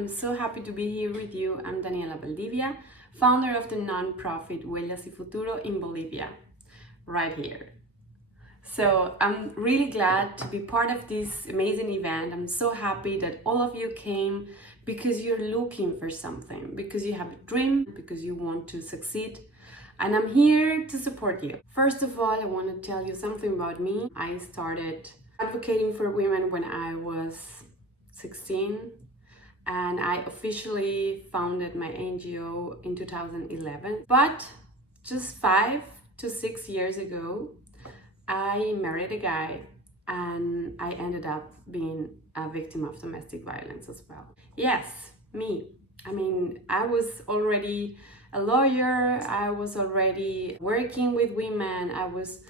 I'm so happy to be here with you. I'm Daniela Valdivia, founder of the nonprofit Huellas y Futuro in Bolivia, right here. So I'm really glad to be part of this amazing event. I'm so happy that all of you came because you're looking for something, because you have a dream, because you want to succeed. And I'm here to support you. First of all, I want to tell you something about me. I started advocating for women when I was 16, and I officially founded my NGO in 2011. But just 5 to 6 years ago, I married a guy and I ended up being a victim of domestic violence as well. Yes, me. I was already a lawyer, I was already working with women, I was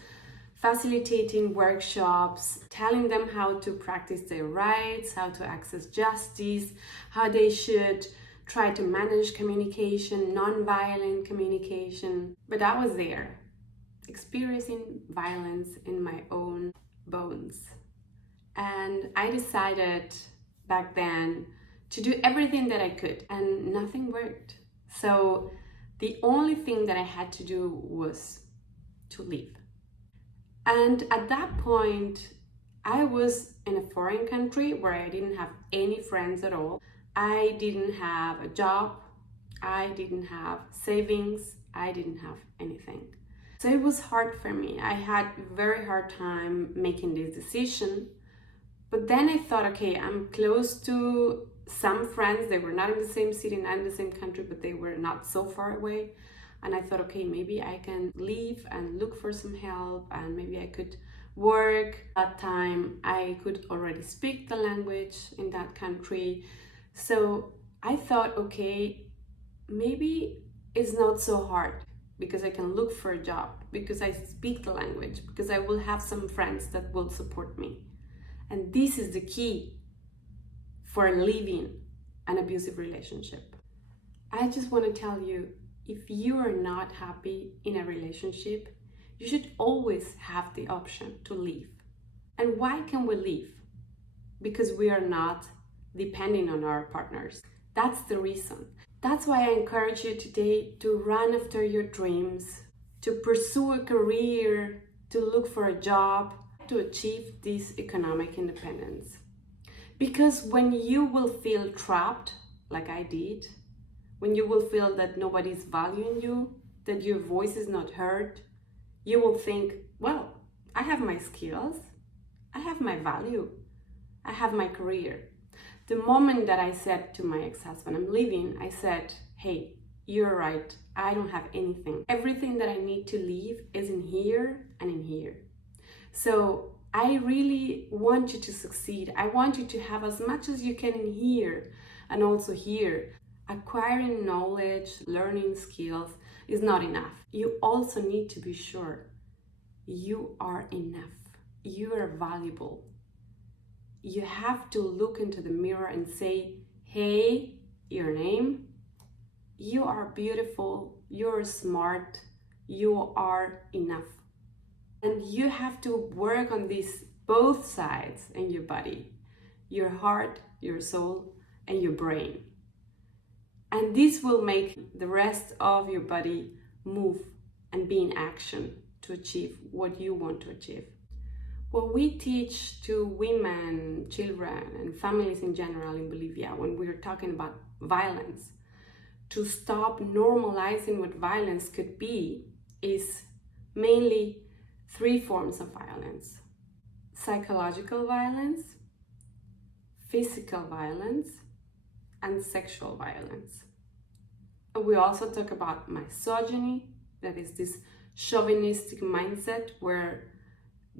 facilitating workshops, telling them how to practice their rights, how to access justice, how they should try to manage communication, non-violent communication. But I was there, experiencing violence in my own bones. And I decided back then to do everything that I could, and nothing worked. So the only thing that I had to do was to leave. And at that point, I was in a foreign country where I didn't have any friends at all. I didn't have a job. I didn't have savings. I didn't have anything. So it was hard for me. I had a very hard time making this decision. But then I thought, okay, I'm close to some friends. They were not in the same city, not in the same country, but they were not so far away. And I thought, okay, maybe I can leave and look for some help, and maybe I could work. At that time, I could already speak the language in that country. So I thought, okay, maybe it's not so hard because I can look for a job, because I speak the language, because I will have some friends that will support me. And this is the key for leaving an abusive relationship. I just want to tell you, if you are not happy in a relationship, you should always have the option to leave. And why can we leave? Because we are not depending on our partners. That's the reason. That's why I encourage you today to run after your dreams, to pursue a career, to look for a job, to achieve this economic independence. Because when you will feel trapped, like I did, when you will feel that nobody's valuing you, that your voice is not heard, you will think, well, I have my skills, I have my value, I have my career. The moment that I said to my ex-husband, I'm leaving, I said, hey, you're right, I don't have anything. Everything that I need to leave is in here and in here. So I really want you to succeed. I want you to have as much as you can in here and also here. Acquiring knowledge, learning skills is not enough. You also need to be sure you are enough. You are valuable. You have to look into the mirror and say, hey, your name, you are beautiful, you're smart, you are enough. And you have to work on this both sides in your body, your heart, your soul, and your brain. And this will make the rest of your body move and be in action to achieve what you want to achieve. What we teach to women, children, and families in general in Bolivia when we're talking about violence, to stop normalizing what violence could be, is mainly 3 forms of violence: psychological violence, physical violence, and sexual violence. We also talk about misogyny, that is this chauvinistic mindset where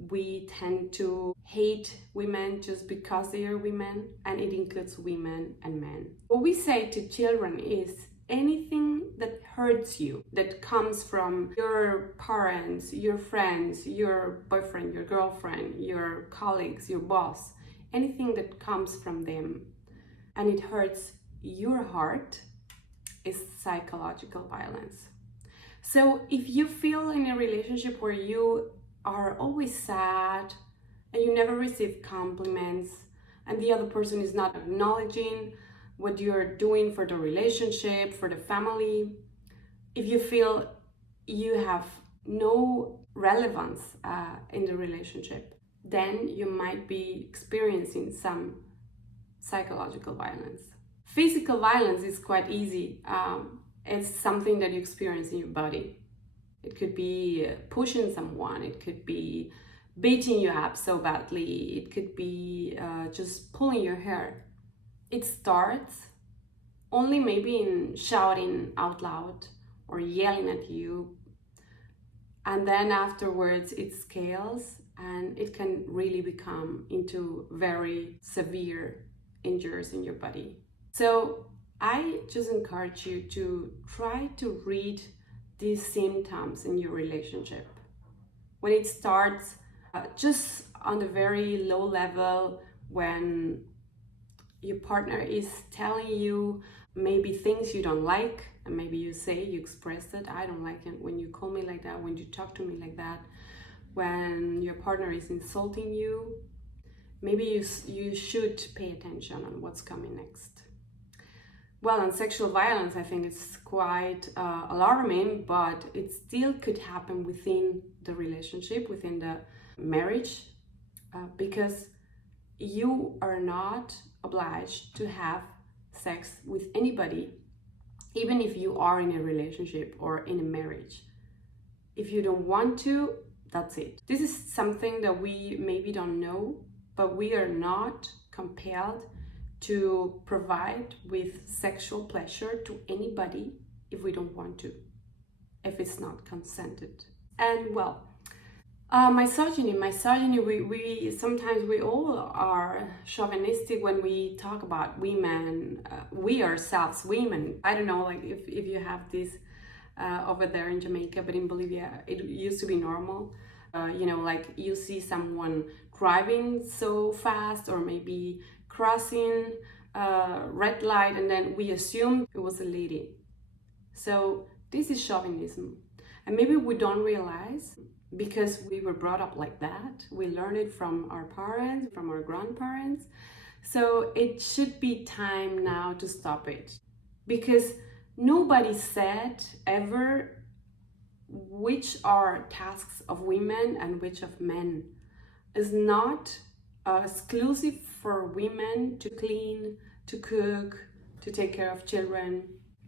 we tend to hate women just because they are women, and it includes women and men. What we say to children is anything that hurts you, that comes from your parents, your friends, your boyfriend, your girlfriend, your colleagues, your boss, anything that comes from them and it hurts your heart, is psychological violence. So if you feel in a relationship where you are always sad and you never receive compliments and the other person is not acknowledging what you're doing for the relationship, for the family. If you feel you have no relevance in the relationship, then you might be experiencing some psychological violence. Physical violence is quite easy. It's something that you experience in your body. It could be pushing someone, it could be beating you up so badly, it could be just pulling your hair. It starts only maybe in shouting out loud or yelling at you, and then afterwards it scales and it can really become into very severe injuries in your body. So I just encourage you to try to read these symptoms in your relationship. When it starts just on the very low level, when your partner is telling you maybe things you don't like, and maybe you express it, I don't like it when you call me like that, when you talk to me like that. When your partner is insulting you, maybe you should pay attention on what's coming next. Well, on sexual violence, I think it's quite alarming, but it still could happen within the relationship, within the marriage, because you are not obliged to have sex with anybody, even if you are in a relationship or in a marriage. If you don't want to, that's it. This is something that we maybe don't know, but we are not compelled to provide with sexual pleasure to anybody if we don't want to, if it's not consented. And well, misogyny, we sometimes we all are chauvinistic when we talk about women, we ourselves, women. I don't know, like if you have this over there in Jamaica, but in Bolivia, it used to be normal. Like you see someone driving so fast or maybe crossing red light, and then we assume it was a lady. So this is chauvinism, and maybe we don't realize because we were brought up like that. We learned it from our parents, from our grandparents. So it should be time now to stop it, because nobody said ever which are tasks of women and which of men. Is not exclusive for women to clean, to cook, to take care of children.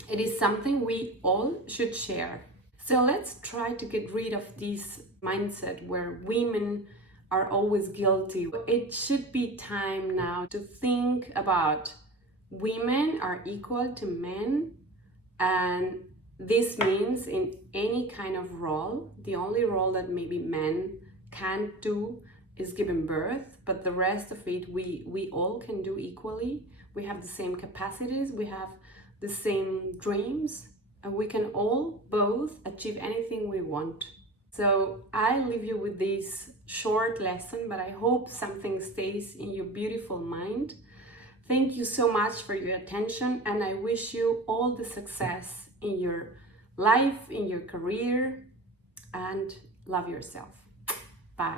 It is something we all should share. So let's try to get rid of this mindset where women are always guilty. It should be time now to think about women are equal to men, and this means in any kind of role. The only role that maybe men can't do is giving birth, but the rest of it we all can do equally. We have the same capacities, we have the same dreams, and we can all both achieve anything we want. So I leave you with this short lesson, but I hope something stays in your beautiful mind. Thank you so much for your attention, and I wish you all the success in your life, in your career, and love yourself. Bye.